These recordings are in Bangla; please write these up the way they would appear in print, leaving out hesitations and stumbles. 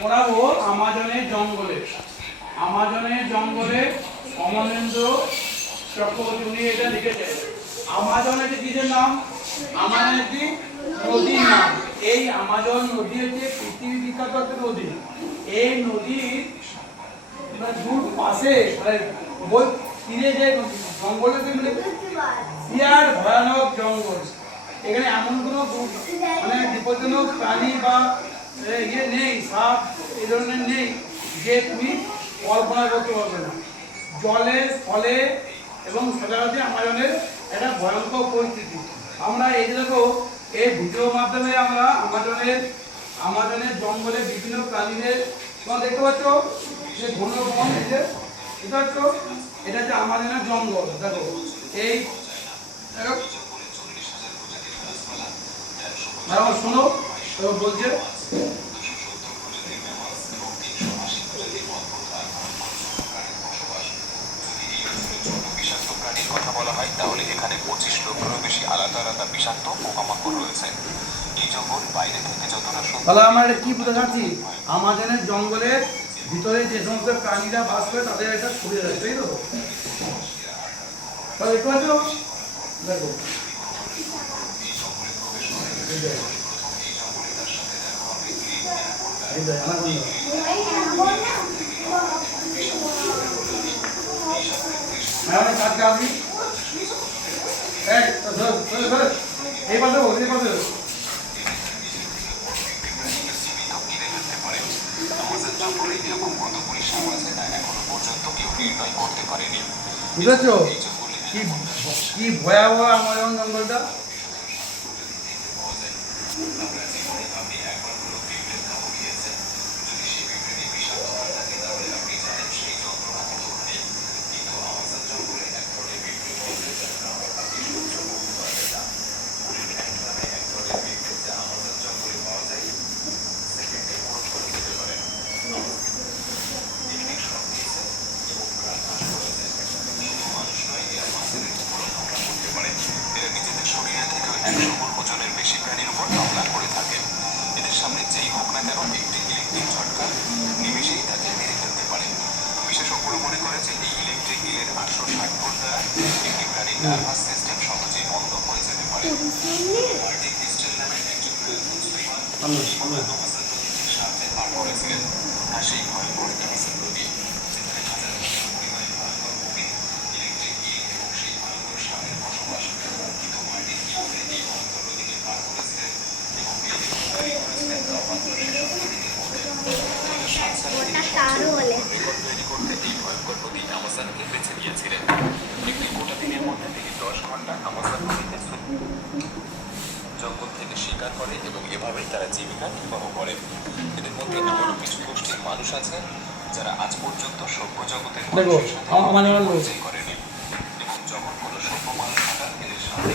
পড়াবো আমাজনের জঙ্গলে। আমাজনের জঙ্গলে অমলেন্দ্র চক্রবর্তী উনি এটা লিখেছেন। আমাজন একটি কিসের নাম? আমাজন একটি নদীর নাম। এই আমাজন নদী হচ্ছে পৃথিবী বিখ্যাত একটা নদী। এই নদীর দূর পাশে তীরে যে জঙ্গলে বিরাট ভয়ানক জঙ্গল। এখানে এমন কোনো বিপজ্জনক প্রাণী বা ইয়ে নেই, সাপ এই ধরনের নেই যে তুমি কল্পনা করতে পারবে না। জলের ফলে এবং সাধারণত আমাজনের একটা ভয়ঙ্কর পরিস্থিতি। আমরা এই দেখো এই ভিডিওর মাধ্যমে আমরা আমাজনের জঙ্গলে বিভিন্ন প্রাণীদের তোমরা দেখতে পাচ্ছ যে ঘন বন, এটা হচ্ছে এটা হচ্ছে আমাজনের জঙ্গল। দেখো এই শোনো বলছে কথা বলা হয় তাহলে এখানে 25 লক্ষেরও বেশি আলাদা আলাদা বিষাক্ত পোকামাকড় রয়েছে। এই জঙ্গল বাইরে থেকে যতটা তাহলে আমরা কি বুঝতে পারছি, আমাজনের জঙ্গলের ভিতরে যে সমস্ত প্রাণীরা বাস করে তাদের একটা ছড়িয়ে যায়, তাই তো? তাহলে একটু আছো দেখো এই পাশে বল, এই পাশে বুঝেছ কি ভয়াবহ আমাজন জঙ্গলটা। ওজনের বেশি প্রাণীর উপর হামলা করে থাকে। এদের সামনে যেই হোক না কেন একটি ইলেকট্রিক ঝটকা নিমেষেই তাকে মেরে ফেলতে পারে। বিশেষজ্ঞরা মনে করে যে এই ইলেকট্রিক ইলের 860 ভোল্ট দ্বারা একটি প্রাণীর নার্ভাস সিস্টেম সহজেই বন্ধ হয়ে যেতে পারে। মার্টি ক্রিস্টেল নামে একজন সাথে পার করেছিলেন আর সেই ভয়ঙ্কর অ্যামাজন নদী, যেখানে হাজার পরিমাণে ভয়ঙ্কর ভূমি ইলেকট্রিক ইল এবং সেই ভয়ঙ্কর সাপের বসবাস। কিন্তু মার্টি কিভাবে এই ভয়ঙ্কর নদীকে পার করেছিলেন এবং এই তৈরি করেছিলেন তা মাত্র সেসব নদীদের মধ্যে। 2007 সালে তিনি রেকর্ড তৈরি করতে এই ভয়ঙ্কর নদী আমাজনকে বেছে নিয়েছিলেন। একটি গোটা দিনের মধ্যে তিনি 10 ঘন্টা আমাজন নদীতে জঙ্গল থেকে শিকার করে এবং এভাবেই তারা জীবিকা নির্বাহ করে। এদের মধ্যে এমনও কিছু গোষ্ঠীর মানুষ আছে যারা আজ পর্যন্ত সভ্য জগতের মানুষের সাথে পরিচয় করেনি এবং যখন কোনো সভ্য মানুষ হঠাৎ এদের সামনে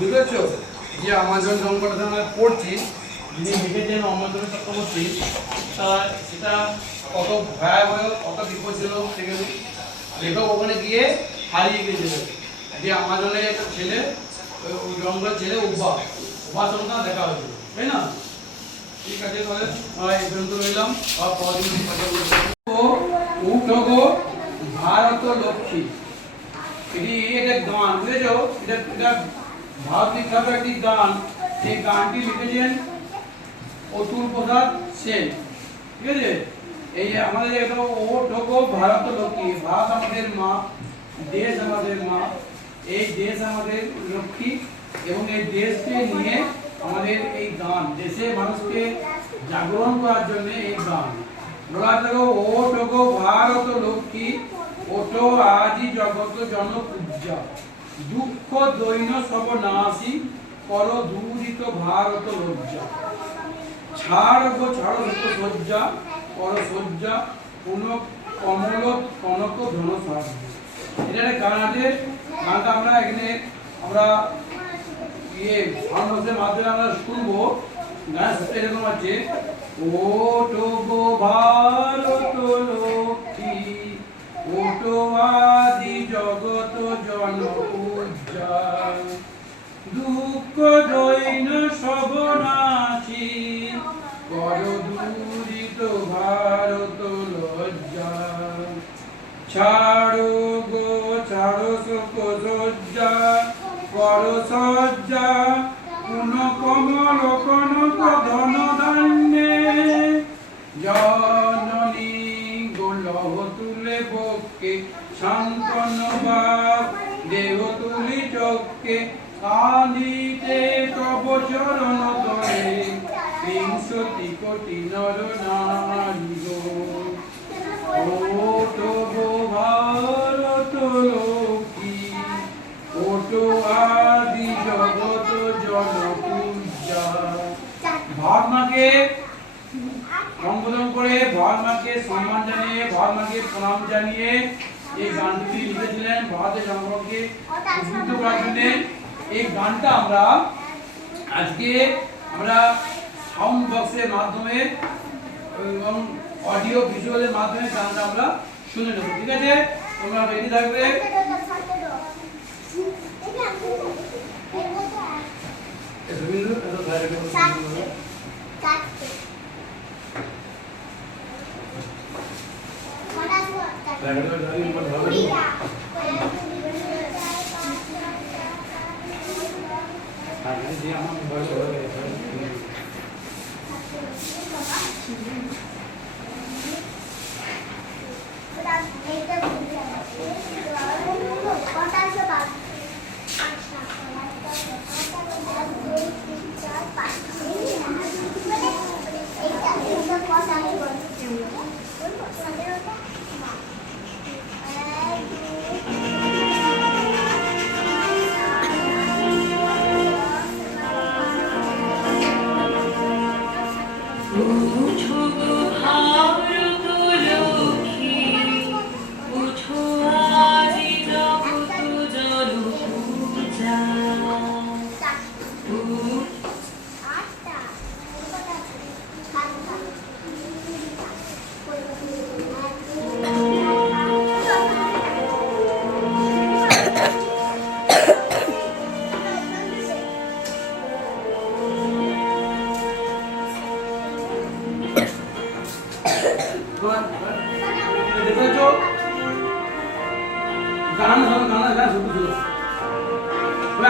বুঝেছ যে আমাজন জঙ্গলটা আমরা পড়ছি, যিনি লিখেছেন অমলেন্দ্র চক্রবর্তী, সেটা কত ভয়াবহ কত বিপদ ছিল সেখানে লেখক ওখানে গিয়ে হারিয়ে গিয়েছিল। যে আমাজনের একটা ছেলে ওই জঙ্গলের ছেলে উপাস দেখা হয়েছিল, তাই না? ঠিক আছে, তাহলে আমরা এই পর্যন্ত রইলাম। ভারত লক্ষ্মী, এটি একটা গান, বুঝেছ? এটা ভারত বিখ্যাত একটি গান। এই গানটি লিখেছেন অতুল প্রসাদ সেন, ঠিক আছে? এই আমাদের একটা ও ঠোকো ভারত লক্ষ্মী, ভারত আমাদের মা, দেশ আমাদের মা, এই দেশ আমাদের লক্ষ্মী এবং এই দেশকে নিয়ে আমাদের এই গান, দেশের মানুষকে জাগরণ করার জন্য এই গান বলা থাকো। ও ঠোকো ভারত লক্ষ্মী, ওঠো আজি জগত জনপূজ্যা, দুঃখ দৈন্য সব নাসি, কর দূরিত ভারত লজ্জা, ছাড় সজ্জা, কর সজ্জা, পুন কমল কনক ধন সাহায্য। এটা একটা গান আছে, গানটা আমরা এখানে আমরা সাউন্ড মাধ্যমে আমরা শুনবো। গান এরকম আছে, ওটো গো ভারত লক্ষ্মী, ওটো আদি জগত জনপূজা, দুঃখ দৈন সবনাশী, কর দূরিত ভারত লজ্জা, ছাড়ো গো ছাড়ো শোক সজ্জা, কর সজ্জা পুন কমল কনক ধন ধান্যে, জননী গোলহ তুলে বক্ষে, শান্তন বাপ দেহ তুলি চক্ষে, কাঁদিতে তব চরণ তলে, বিংশতি কোটি নর নারী গো, ওটো গো ভারত লক্ষ্মী, ওটো আদি জগত জনপূজা। ভারত মাকে সম্বোধন করে, ভারত মাকে সম্মান জানিয়ে, ভারত মাকে প্রণাম জানিয়ে এই গানটি লিখেছিলেন ভারতের জনগণকে উদ্বুদ্ধ করার জন্য। এই গানটা আমরা আজকে সাউন্ড বক্সের মাধ্যমে এবং অডিও ভিজুয়ালের মাধ্যমে গানটা আমরা শুনে নেব। ঠিক আছে, তোমরা রেডি থাকবে।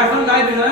এখন গাইবে না।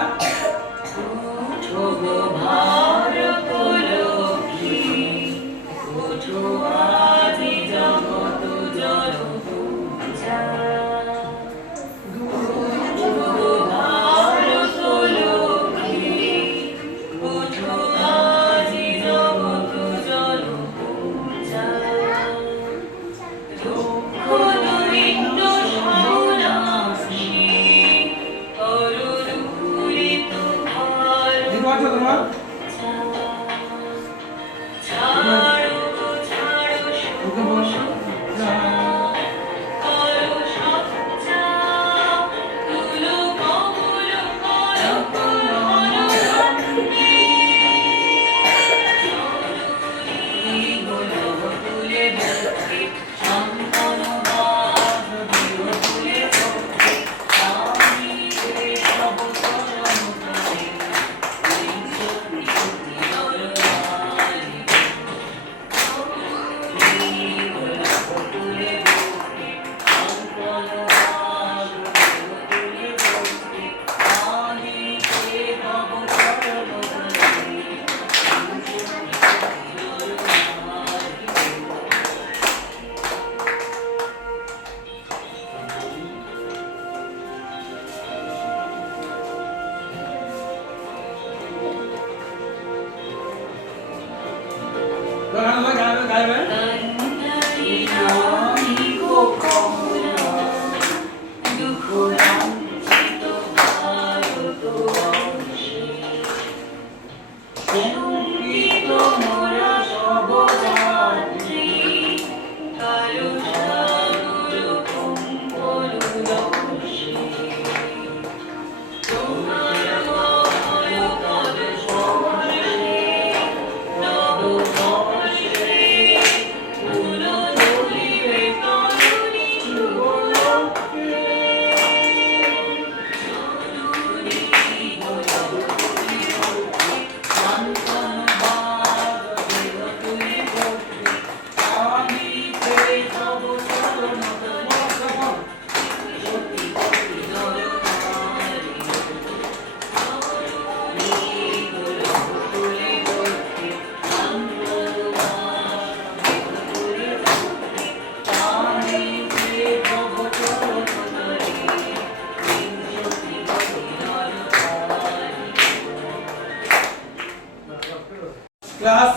ক্লাস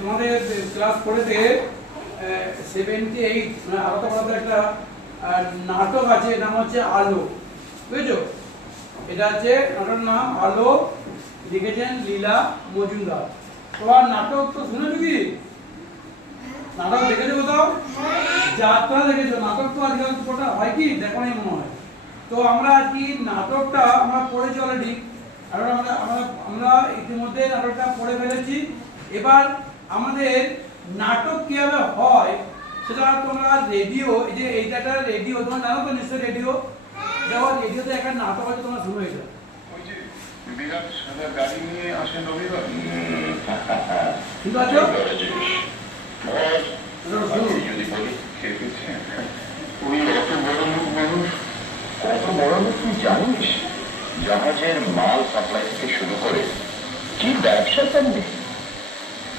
তোমাদের ক্লাস 4-তে 78 মানে আলাদা আলাদা একটা নাটক আছে, নাম হচ্ছে আলো, বুঝেছো? এটা হচ্ছে নাটকের নাম আলো, লিখেছেন লীলা মজুমদার। তোমার নাটক তো শুনেছো কি? নাটক দেখেছো কোথাও? যাত্রা দেখেছো? নাটক তো আজকাল কোটা হয় কি দেখো নাই মনে হয়। তো আমরা আর কি নাটকটা আমরা পড়েছি অলরেডি, আমরা আমরা আমরা ইতিমধ্যে নাটকটা পড়ে ফেলেছি। এবার আমাদের নাটক কিভাবে হয় সেটা তোমরা রেডিও, এই যে এইটা একটা রেডিও, তোমরা জানো তো নিশ্চয়ই রেডিও, দেখো রেডিওতে একটা নাটক আছে, তোমরা শুনো এটা। ওই যে বিরাট সাদা গাড়ি নিয়ে আসেন রবিবার। ঠিক আছে? যদি বলি খেয়ে ফেলছে। ওই অত বড় লোক মানুষ, কত বড় লোক তুই জানিস? জাহাজের মাল সাপ্লাই থেকে শুরু করে কি ব্যবসা করবি?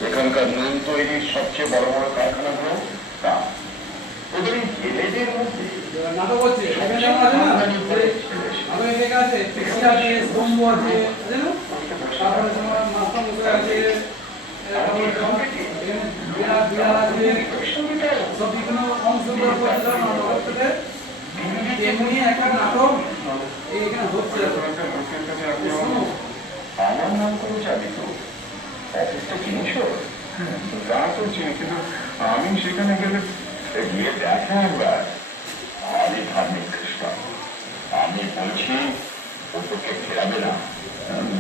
এখানকার নুন তৈরির সবচেয়ে বড় বড় কারখানাগুলো তা ওদের এই জেলেদের মধ্যে নাটক হচ্ছে এখানে যেমন আছে না, আমি এখানে আছে ট্যাক্সি আছে, স্তম্ভ আছে, জানো? তারপরে তোমার মাস্টার মশাই আছে, তারপরে এখানে বিড়াল বিড়াল আছে, সব বিভিন্ন অংশগুলো করতে নাটক থেকে তেমনি একটা নাটক এখানে হচ্ছে। শোনো, আমার নাম করে যাবি তো? অফিসটা চিনিস? তা তো চিনি, কিন্তু আমি সেখানে গেলে গিয়ে দেখা একবার। আমি ধার্মিক খ্রিস্টান, আমি বলছি ও তোকে ফেরাবে না।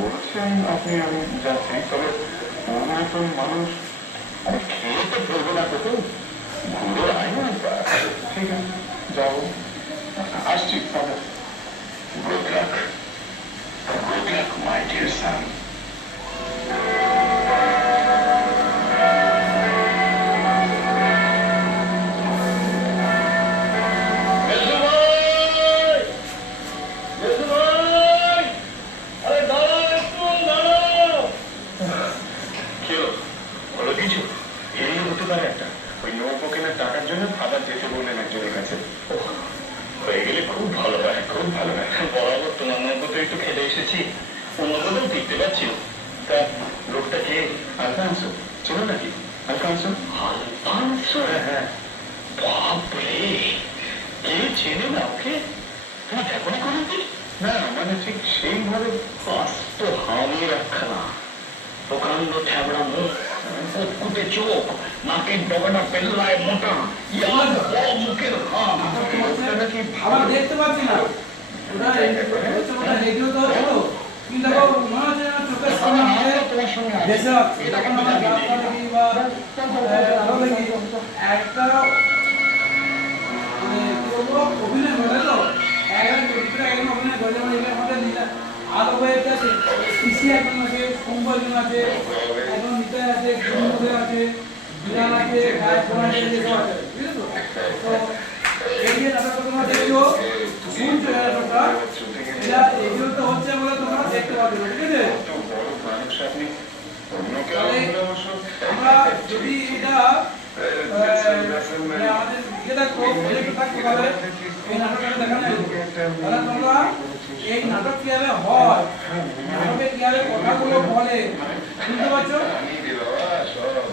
বলছেন আপনি আমি যাচ্ছি, তবে ওর মতন মানুষ আমি খেয়ে তো ফেলবো না তোকে, ঘুরে আয় না একবার। ঠিক আছে, যাবো, আসছি তবে। Good luck, good luck my dear son. টাকার জন্য খাবার যেতে বললেন একজনের কাছে। হয়ে গেলে খুব ভালো হয়, খুব ভালো হয়। বরাবর তোমার নৌকোতে একটু খেলে এসেছি, নৌকোতেও দেখতে পাচ্ছি। তা লোকটা কে? আলফান্সো চেনো নাকি? আলফান্সো? আলফান্সো? হ্যাঁ। বাপরে, কে চেনে না ওকে? তুমি দেখো না কোনোদিন? না, মানে ঠিক সেইভাবে। স্পষ্ট হামির একখানা, প্রকাণ্ড ঠ্যাবড়া মুখ, কুটে চোখ, নাকের ডগাটা পেল্লায় মোটা, মুখের হাম। আমরা দেখতে পাচ্ছি না, ওটা ওটা রেডিও তো হলো, কিন্তু দেখো মনে হচ্ছে না চোখের সামনে ভেসে আসছে। তখন আমরা যাত্রা দেখি বা আরো দেখি একটা মানে কি বলবো অভিনয় করে তো, একজন চরিত্রে একজন অভিনয় করে, যেমন এখানে আমাদের আলো হয়ে আছে, কৃষি একজন আছে, কুম্ভ একজন আছে, একজন নিতাই আছে, কুম্ভে আছে, বিড়াল আছে, গায়ে ফোনা আছে, সব আছে, বুঝলো তো? এই যে নাটকটা তোমরা দেখছো, শুনছো নাটকটা, এটা এগুলো তো হচ্ছে বলে তোমরা দেখতে পাচ্ছ, ঠিক আছে? তাহলে আমরা যদি এটা আমাদের ইয়েটা থাকতে পারে এই নাটকটা দেখানো তাহলে তোমরা এই নাটক কিভাবে হয়, নাটকে কিভাবে কথাগুলো বলে শুনতে পাচ্ছ?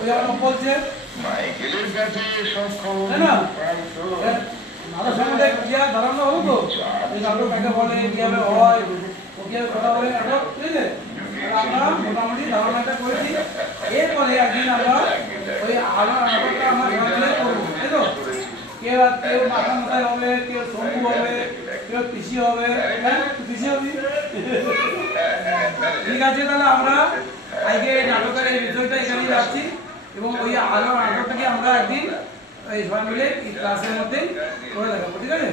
ওই আমার বলছে তাই না? নাটক সম্বন্ধে ক্লিয়ার ধারণা হলো তো, এই নাটক কাকে বলে, কিভাবে হয়, ও কিভাবে কথা বলে নাটক, ঠিক আছে? আমরা মোটামুটি ধারণাটা করেছি। এরপরে একদিন আমরা ওই আলো নাটকটা আমরা ট্রান্সলেট করবো, তাই তো? কেউ কেউ মাথা মাথায় হবে, কেউ শম্ভু হবে, কেউ পিসি হবে, হ্যাঁ পিসি হবি। ঠিক আছে, তাহলে আমরা আজকে এই নাটকের এই বিষয়টা এখানেই রাখছি, এবং ওই আলো নাটকটাকে আমরা একদিন এই সবাই মিলে ক্লাসের মধ্যেই করে দেখাবো, ঠিক আছে?